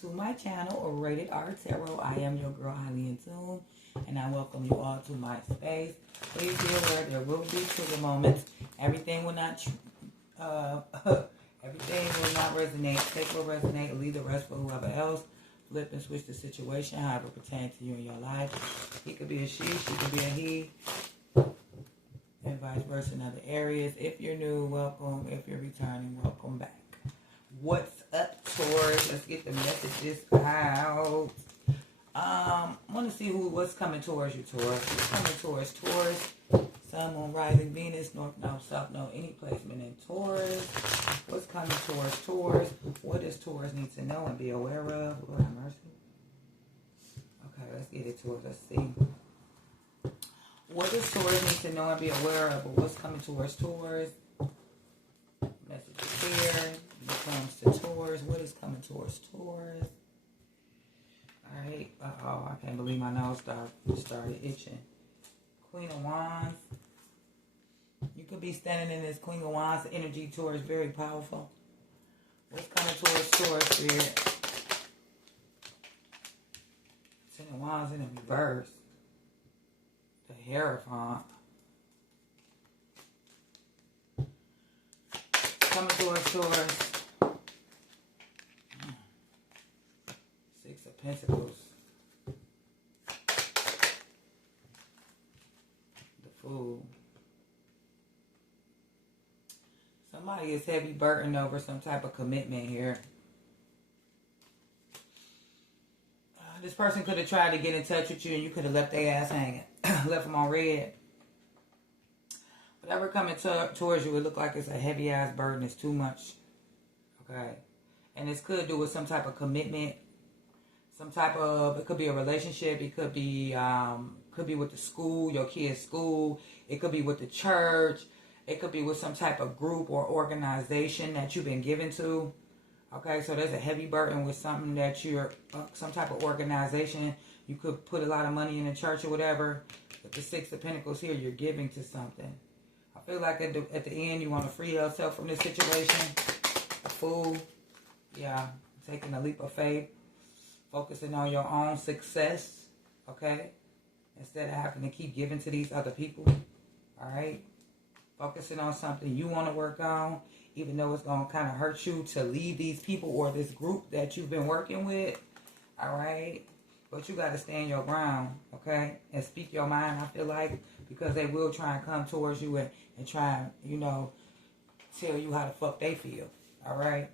to my channel, Rated R Tarot. I am your girl, Highly in Tune, and I welcome you all to my space. Please be aware there will be trigger moments. Everything will not resonate. Take what resonate, leave the rest for whoever else. Flip and switch the situation, however it pertains to you in your life. He could be a she could be a he, and vice versa in other areas. If you're new, welcome. If you're returning, welcome back. What's up, Taurus? Let's get the messages out. I want to see what's coming towards you, Taurus. What's coming towards Taurus? Sun, Moon, Rising, Venus, North Node, South Node, any placement in Taurus. What's coming towards Taurus? What does Taurus need to know and be aware of? Lord have mercy. Okay, let's get it, Taurus. Let's see. What does Taurus need to know and be aware of? But what's coming towards Taurus? Messages here. When it comes to Taurus, what is coming towards Taurus? Alright. Uh-oh, I can't believe my nose started itching. Queen of Wands. You could be standing in this Queen of Wands energy. Taurus, very powerful. What's coming towards Taurus, Spirit? Ten of Wands in the reverse. The Hierophant. Coming towards Taurus. Six of Pentacles. The Fool. Somebody is heavy burdened over some type of commitment here. This person could have tried to get in touch with you and you could have left their ass hanging. Left them on red. Whatever coming towards you, it look like it's a heavy ass burden. It's too much. Okay. And this could do with some type of commitment. Some type of, it could be a relationship. It could be with the school, your kid's school. It could be with the church. It could be with some type of group or organization that you've been given to. Okay, so there's a heavy burden with something that you're, some type of organization. You could put a lot of money in the church or whatever. With the Six of Pentacles here, you're giving to something. I feel like at the end, you want to free yourself from this situation. A Fool. Yeah, taking a leap of faith. Focusing on your own success. Okay? Instead of having to keep giving to these other people. Alright? Focusing on something you want to work on. Even though it's going to kind of hurt you to leave these people or this group that you've been working with. Alright? But you got to stand your ground. Okay? And speak your mind, I feel like. Because they will try and come towards you and try and, you know, tell you how the fuck they feel. Alright?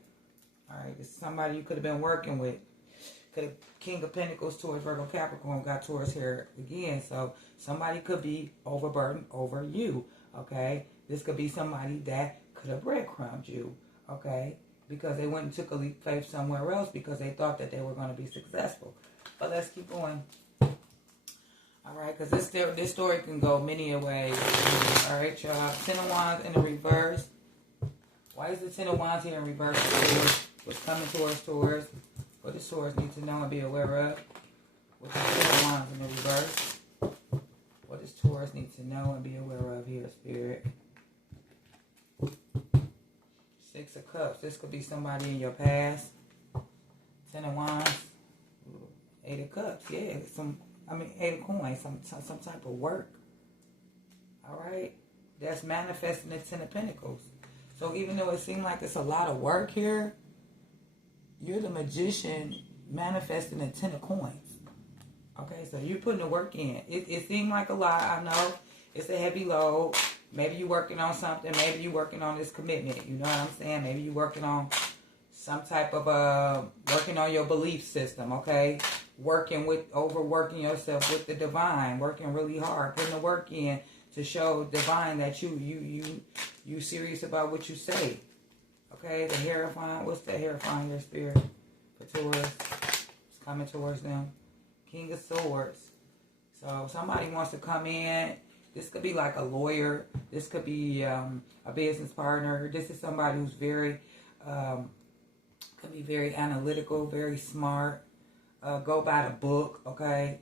Alright? This is somebody you could have been working with. Could have King of Pentacles towards Virgo Capricorn got towards here again. So somebody could be overburdened over you. Okay? This could be somebody that could have breadcrumbed you, okay? Because they went and took a leap of faith somewhere else because they thought that they were going to be successful. But let's keep going. All right, because this story can go many a way. All right, y'all. Ten of Wands in the reverse. Why is the Ten of Wands here in reverse? What's coming towards Taurus? What does Taurus need to know and be aware of? With the Ten of Wands in the reverse. What does Taurus need to know and be aware of here, Spirit? Six of Cups. This could be somebody in your past. Ten of Wands. Eight of Cups. Yeah. Eight of Coins. Some type of work. Alright. That's manifesting the Ten of Pentacles. So even though it seems like it's a lot of work here, you're the magician manifesting the Ten of Coins. Okay, so you're putting the work in. It seemed like a lot. I know it's a heavy load. Maybe you're working on something. Maybe you're working on this commitment. You know what I'm saying? Maybe you're working on some type of, working on your belief system, okay? Overworking yourself with the divine. Working really hard. Putting the work in to show divine that you serious about what you say. Okay, the Hierophant. What's the Hierophant, your Spirit? For Taurus. It's coming towards them. King of Swords. So somebody wants to come in. This could be like a lawyer. This could be a business partner. This is somebody who's very, could be very analytical, very smart. Go by the book, okay?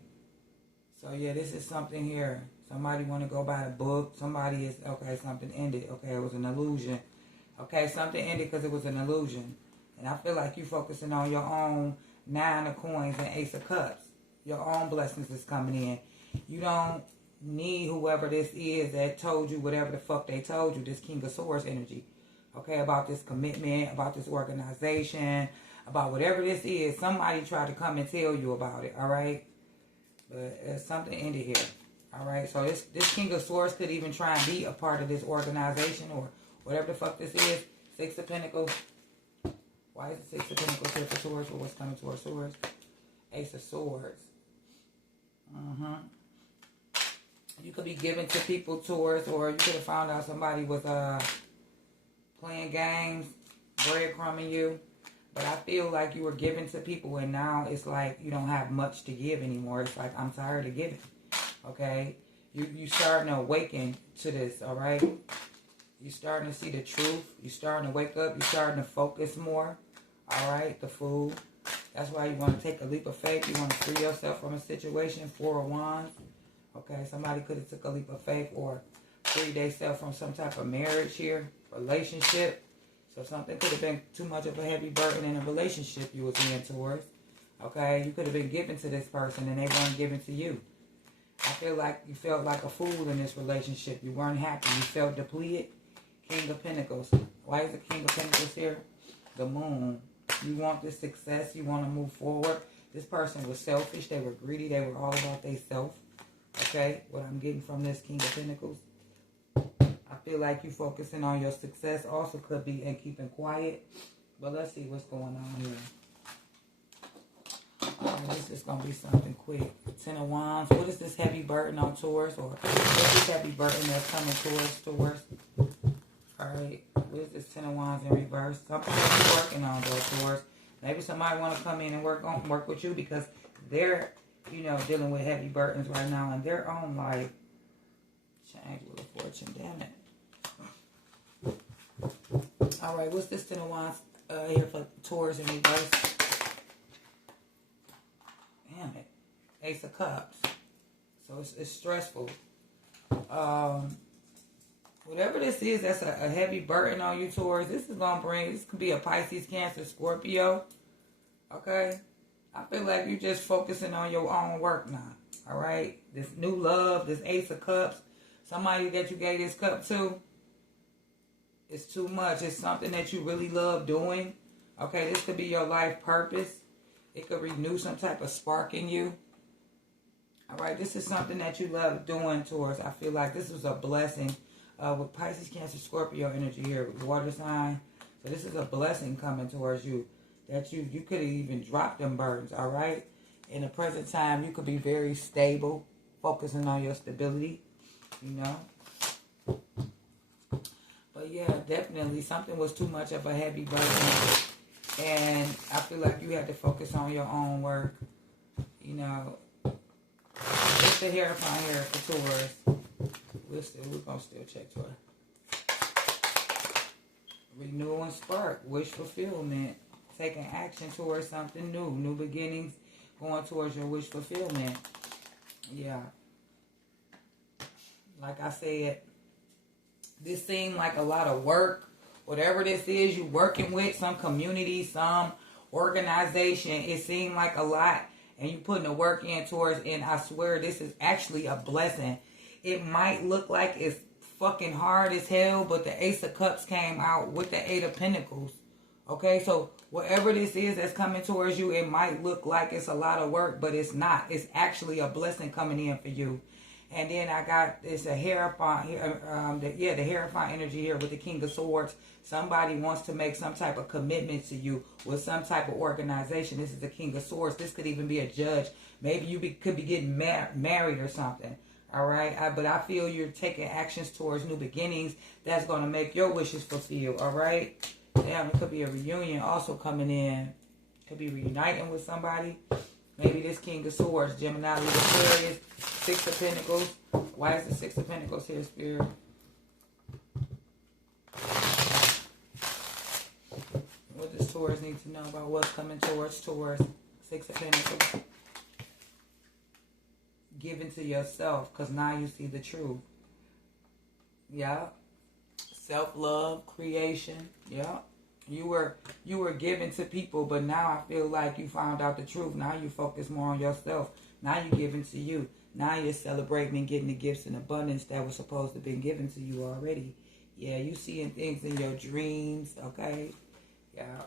So yeah, this is something here. Somebody want to go by the book. Somebody is, okay, something ended. Okay, it was an illusion. Okay, something ended because it was an illusion. And I feel like you focusing on your own Nine of Coins and Ace of Cups. Your own blessings is coming in. You don't need whoever this is that told you whatever the fuck they told you. This King of Swords energy. Okay, about this commitment, about this organization, about whatever this is. Somebody tried to come and tell you about it, all right? But something ended here, all right? So this King of Swords could even try and be a part of this organization or whatever the fuck this is. Six of Pentacles. Why is the Six of Pentacles here for Taurus? Or what's coming towards Taurus? Ace of Swords. You could be giving to people, Taurus, or you could have found out somebody was playing games, breadcrumbing you. But I feel like you were giving to people and now it's like you don't have much to give anymore. It's like, I'm tired of giving. Okay? You starting to awaken to this, all right? You're starting to see the truth. You're starting to wake up. You're starting to focus more. All right? The Fool. That's why you want to take a leap of faith. You want to free yourself from a situation. Four of Wands. Okay? Somebody could have took a leap of faith or freed themselves from some type of marriage here. Relationship. So something could have been too much of a heavy burden in a relationship you was in, Taurus. Okay? You could have been given to this person and they weren't given to you. I feel like you felt like a fool in this relationship. You weren't happy. You felt depleted. King of Pentacles. Why is the King of Pentacles here? The Moon. You want this success. You want to move forward. This person was selfish. They were greedy. They were all about their self. Okay? What I'm getting from this King of Pentacles. I feel like you focusing on your success also could be and keeping quiet. But let's see what's going on here. Right, this is going to be something quick. Ten of Wands. What is this heavy burden on Taurus? Or what's this heavy burden that's coming towards Taurus? Alright. What is this Ten of Wands in reverse? Something that you're working on though, Taurus. Maybe somebody want to come in and work with you because they're, dealing with heavy burdens right now in their own life. Change with a fortune. Damn it. Alright. What's this Ten of Wands here for Taurus in reverse? Damn it. Ace of Cups. So it's stressful. Whatever this is, that's a heavy burden on you, Taurus. This could be a Pisces, Cancer, Scorpio. Okay? I feel like you're just focusing on your own work now. Alright? This new love, this Ace of Cups. Somebody that you gave this cup to. It's too much. It's something that you really love doing. Okay? This could be your life purpose. It could renew some type of spark in you. Alright? This is something that you love doing, Taurus. I feel like this was a blessing. With Pisces, Cancer, Scorpio energy here with water sign. So this is a blessing coming towards you. That you could have even dropped them burdens, all right? In the present time, you could be very stable, focusing on your stability, But yeah, definitely something was too much of a heavy burden. And I feel like you had to focus on your own work. It's the Hierophant here for Taurus. We're going to still check Taurus. Renewal and spark. Wish fulfillment. Taking action towards something new. New beginnings. Going towards your wish fulfillment. Yeah. Like I said, this seemed like a lot of work. Whatever this is you're working with, some community, some organization, it seemed like a lot. And you putting the work in towards, and I swear this is actually a blessing. It might look like it's fucking hard as hell, but the Ace of Cups came out with the Eight of Pentacles. Okay, so whatever this is that's coming towards you, it might look like it's a lot of work, but it's not. It's actually a blessing coming in for you. And then I got this a Hierophant here, the Hierophant energy here with the King of Swords. Somebody wants to make some type of commitment to you with some type of organization. This is the King of Swords. This could even be a judge. Maybe you could be getting married or something. All right, but I feel you're taking actions towards new beginnings that's going to make your wishes fulfilled. All right, damn, it could be a reunion also coming in. Could be reuniting with somebody. Maybe this King of Swords, Gemini, Aquarius, Six of Pentacles. Why is the Six of Pentacles here, Spirit? What does Taurus need to know about what's coming towards Taurus? Six of Pentacles. Given to yourself, because now you see the truth. Yeah. Self-love, creation. Yeah. You were given to people, but now I feel like you found out the truth. Now you focus more on yourself. Now you giving to you. Now you're celebrating and getting the gifts in abundance that was supposed to be given to you already. Yeah, you seeing things in your dreams, okay? Yeah.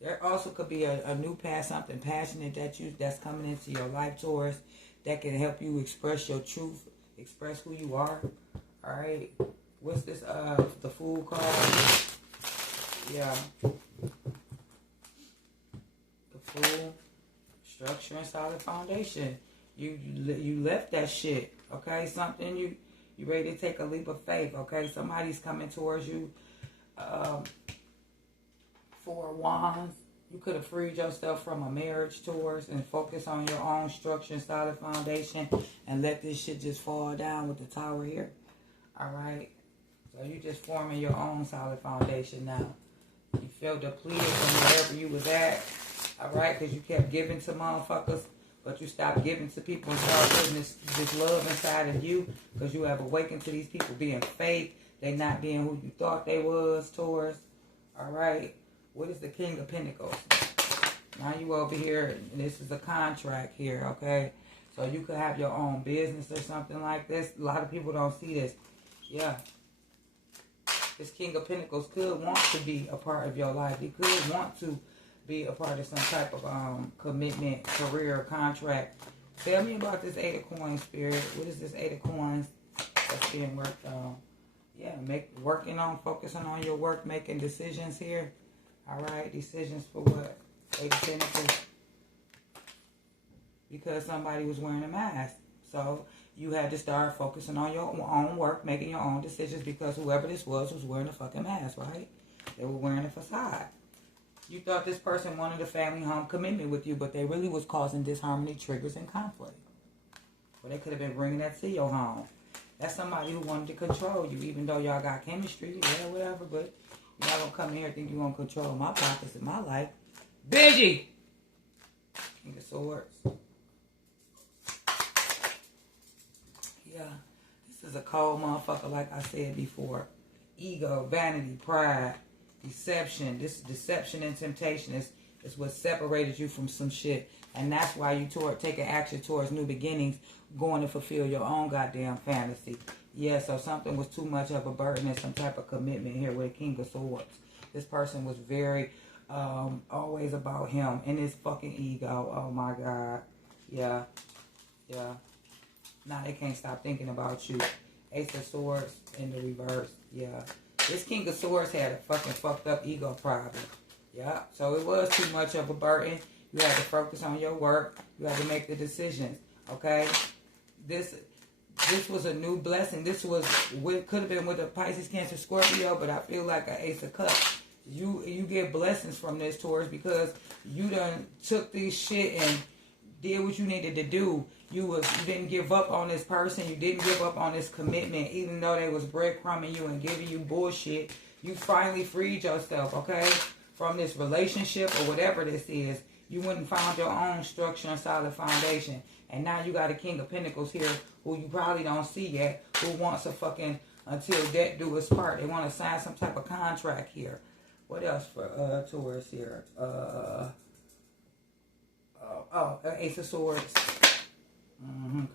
There also could be a new path, something passionate that's coming into your life, Taurus, that can help you express your truth, express who you are. All right. What's this? The Fool card. Yeah. The Fool, structure and solid foundation. You left that shit. Okay, something you ready to take a leap of faith. Okay, somebody's coming towards you. 4 Wands. You could have freed yourself from a marriage, Taurus, and focus on your own structure and solid foundation, and let this shit just fall down with the Tower here. All right. So you just forming your own solid foundation now. You feel depleted from wherever you was at. All right, because you kept giving to motherfuckers, but you stopped giving to people and started putting this love inside of you, because you have awakened to these people being fake. They not being who you thought they was, Taurus. All right. What is the King of Pentacles? Now you over here, and this is a contract here, okay? So you could have your own business or something like this. A lot of people don't see this. Yeah. This King of Pentacles could want to be a part of your life. He could want to be a part of some type of commitment, career, contract. Tell me about this 8 of Coins, Spirit. What is this 8 of Coins that's being worked on? Yeah, focusing on your work, making decisions here. All right, decisions for what? 8 of Pentacles. Because somebody was wearing a mask. So you had to start focusing on your own work, making your own decisions, because whoever this was wearing a fucking mask, right? They were wearing a facade. You thought this person wanted a family home commitment with you, but they really was causing disharmony, triggers, and conflict. Or they could have been bringing that to your home. That's somebody who wanted to control you, even though y'all got chemistry, yeah, whatever, but you're not going to come in here and think you're going to control my pockets in my life. Benji! King of Swords. Yeah, this is a cold motherfucker, like I said before. Ego, vanity, pride, deception. This is deception and temptation. It's what separated you from some shit. And that's why you taking action towards new beginnings, going to fulfill your own goddamn fantasy. Yeah, so something was too much of a burden and some type of commitment here with a King of Swords. This person was very, always about him and his fucking ego. Oh my God. Yeah. Yeah. Now they can't stop thinking about you. Ace of Swords in the reverse. Yeah. This King of Swords had a fucking fucked up ego problem. Yeah. So it was too much of a burden. You had to focus on your work. You had to make the decisions. Okay? This was a new blessing. This was what could have been with a Pisces, Cancer, Scorpio, but I feel like an Ace of Cups. You get blessings from this, Taurus, because you done took this shit and did what you needed to do. You didn't give up on this person. You didn't give up on this commitment, even though they was breadcrumbing you and giving you bullshit. You finally freed yourself, okay, from this relationship or whatever this is. You went and found your own structure and solid foundation. And now you got a King of Pentacles here who you probably don't see yet, who wants a fucking until death do us part. They want to sign some type of contract here. What else for Taurus here? Ace of Swords.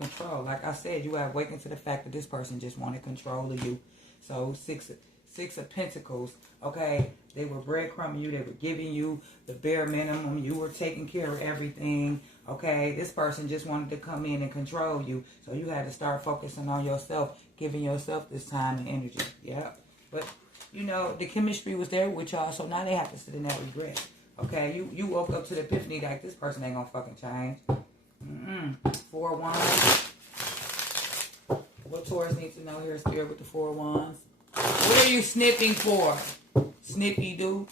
Control. Like I said, you have awakened to the fact that this person just wanted control of you. So six of Pentacles. Okay, they were breadcrumbing you. They were giving you the bare minimum. You were taking care of everything. Okay, this person just wanted to come in and control you. So you had to start focusing on yourself, giving yourself this time and energy. Yeah, but you know the chemistry was there with y'all. So now they have to sit in that regret. Okay, you woke up to the epiphany like this person ain't gonna fucking change. 4 of Wands. What Taurus needs to know here, Spirit, with the 4 of Wands? What are you snipping for? Snippy do.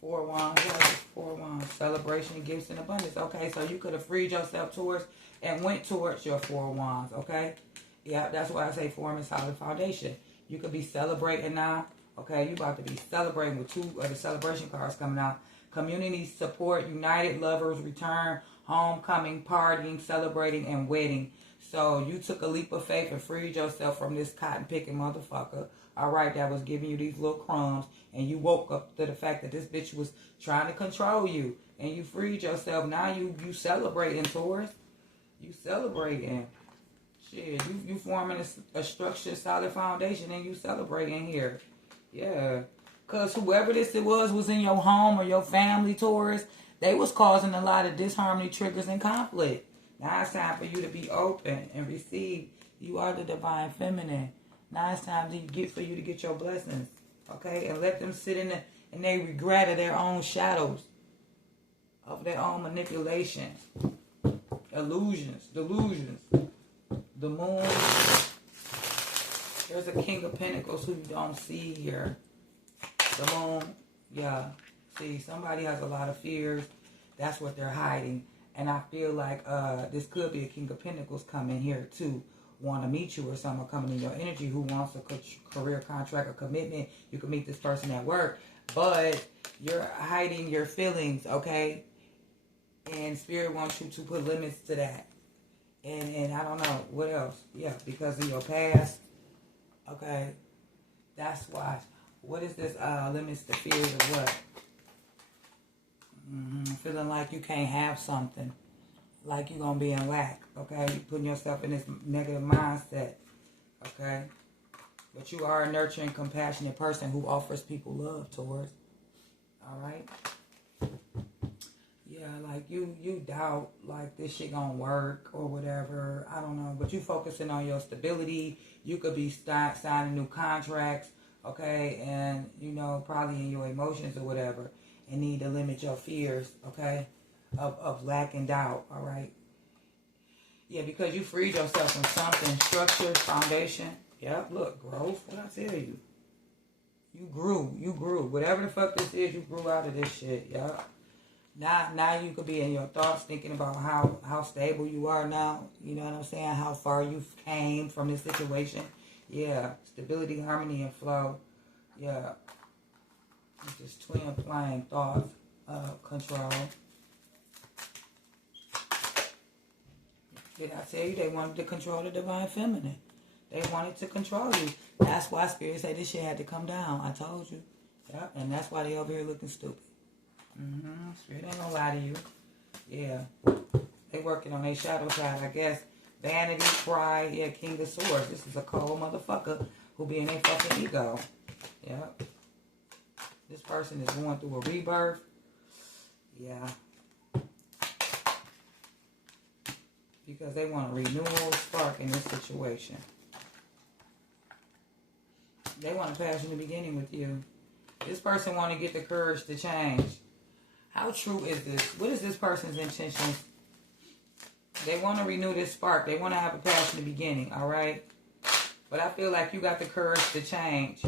4 of Wands. What is 4 of Wands? Celebration, gifts, and abundance. Okay, so you could have freed yourself towards and went towards your 4 of Wands. Okay? Yeah, that's why I say form a solid foundation. You could be celebrating now. Okay, you about to be celebrating with 2 of the celebration cards coming out. Community support, united lovers return, homecoming, partying, celebrating, and wedding. So you took a leap of faith and freed yourself from this cotton picking motherfucker. all right, that was giving you these little crumbs, and you woke up to the fact that this bitch was trying to control you, and you freed yourself. Now you celebrating, Taurus. You celebrating. Shit, you forming a structured, solid foundation, and you celebrating here. Yeah. Because whoever this it was in your home or your family, Taurus, they was causing a lot of disharmony, triggers, and conflict. Now it's time for you to be open and receive. You are the divine feminine. Now it's time for you to get your blessings. Okay? And let them sit in they regret of their own shadows. Of their own manipulation. Illusions. Delusions. The moon. There's a King of Pentacles who you don't see here. The moon. Yeah. See, somebody has a lot of fears. That's what they're hiding. And I feel like this could be a King of Pentacles coming here too. Want to meet you or someone coming in your energy who wants a career contract or commitment. You can meet this person at work. But you're hiding your feelings, okay? And Spirit wants you to put limits to that. And I don't know. What else? Yeah, because of your past. Okay. That's why. What is this limits to fears of what? Feeling like you can't have something. Like you're going to be in lack. Okay. You're putting yourself in this negative mindset. Okay. But you are a nurturing, compassionate person who offers people love towards. Alright. Yeah, like you doubt like this shit gonna work or whatever. I don't know. But you focusing on your stability. You could be signing new contracts. Okay. And, you know, probably in your emotions or whatever. And need to limit your fears. Okay. Of lack and doubt. Alright. Yeah, because you freed yourself from something. Structure, foundation. Yep, look, growth. What I tell you? You grew. Whatever the fuck this is, you grew out of this shit. Yep. Now you could be in your thoughts thinking about how stable you are now. You know what I'm saying? How far you've came from this situation. Yeah. Stability, harmony, and flow. Yeah. It's just twin flame thoughts. Control. Did I tell you they wanted to control the divine feminine? They wanted to control you. That's why Spirit said this shit had to come down. I told you. Yep. And that's why they over here looking stupid. Spirit ain't gonna lie to you. Yeah. They working on their shadow side, I guess. Vanity, pride, yeah, King of Swords. This is a cold motherfucker who be in their fucking ego. Yep. This person is going through a rebirth. Yeah. Because they want a renewal spark in this situation. They want to pass in the beginning with you. This person want to get the courage to change. How true is this? What is this person's intentions? They want to renew this spark. They want to have a passion in the beginning, all right? But I feel like you got the courage to change.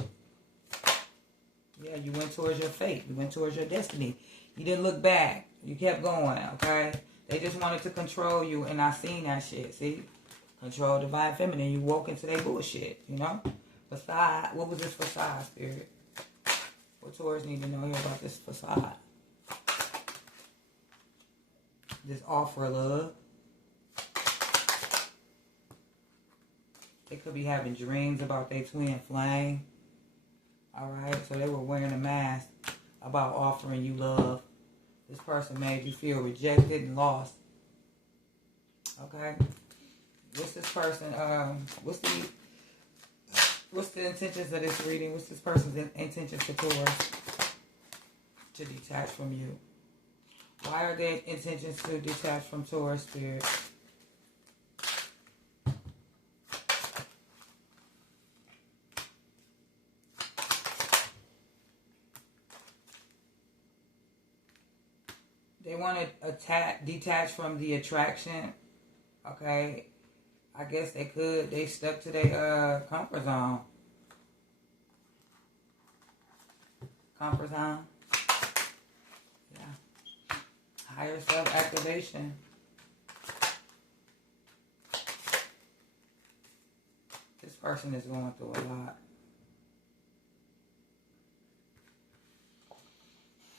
Yeah, you went towards your fate. You went towards your destiny. You didn't look back. You kept going, okay? They just wanted to control you, and I seen that shit, see? Control divine feminine. You woke into their bullshit, you know? Facade. What was this facade, Spirit? What Taurus need to know here about this facade? This offer of love. They could be having dreams about their twin flame. Alright, so they were wearing a mask about offering you love. This person made you feel rejected and lost. Okay? What's this person, what's the intentions of this reading? What's this person's intentions for Taurus? To detach from you. Why are their intentions to detach from Taurus, Spirit? They want to detach from the attraction. Okay. I guess they could. They stuck to their comfort zone. Comfort zone. Yeah. Higher self-activation. This person is going through a lot.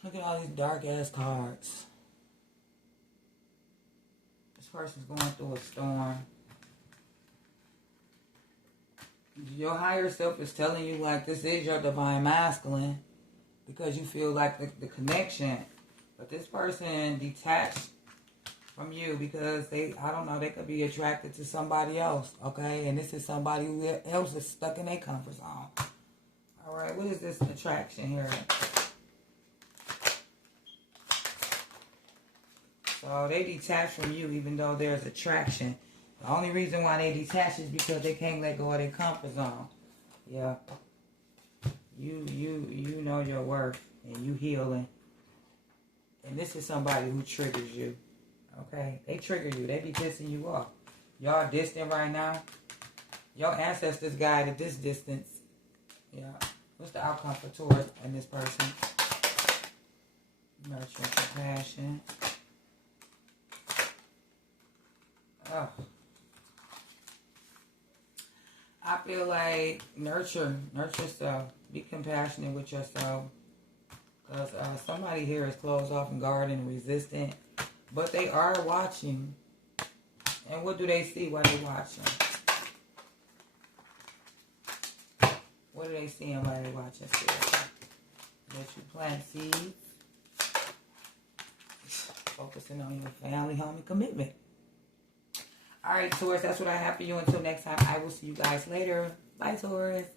Look at all these dark-ass cards. This person's going through a storm. Your higher self is telling you like this is your divine masculine because you feel like the connection. But this person detached from you because I don't know, they could be attracted to somebody else, okay? And this is somebody who else is stuck in their comfort zone. All right, what is this attraction here? So they detach from you even though there's attraction. The only reason why they detach is because they can't let go of their comfort zone. Yeah. You know your worth and you healing. And this is somebody who triggers you. Okay? They trigger you. They be pissing you off. Y'all distant right now. Your ancestors guided this distance. Yeah. What's the outcome for Taurus and this person? Nurture and compassion. Oh. I feel like nurture yourself. Be compassionate with yourself. Because somebody here is closed off and guarded and resistant. But they are watching. And what do they see while they're watching? What are they seeing while they're watching? That you plant seeds. Focusing on your family, home, and commitment. All right, Taurus, that's what I have for you. Until next time, I will see you guys later. Bye, Taurus.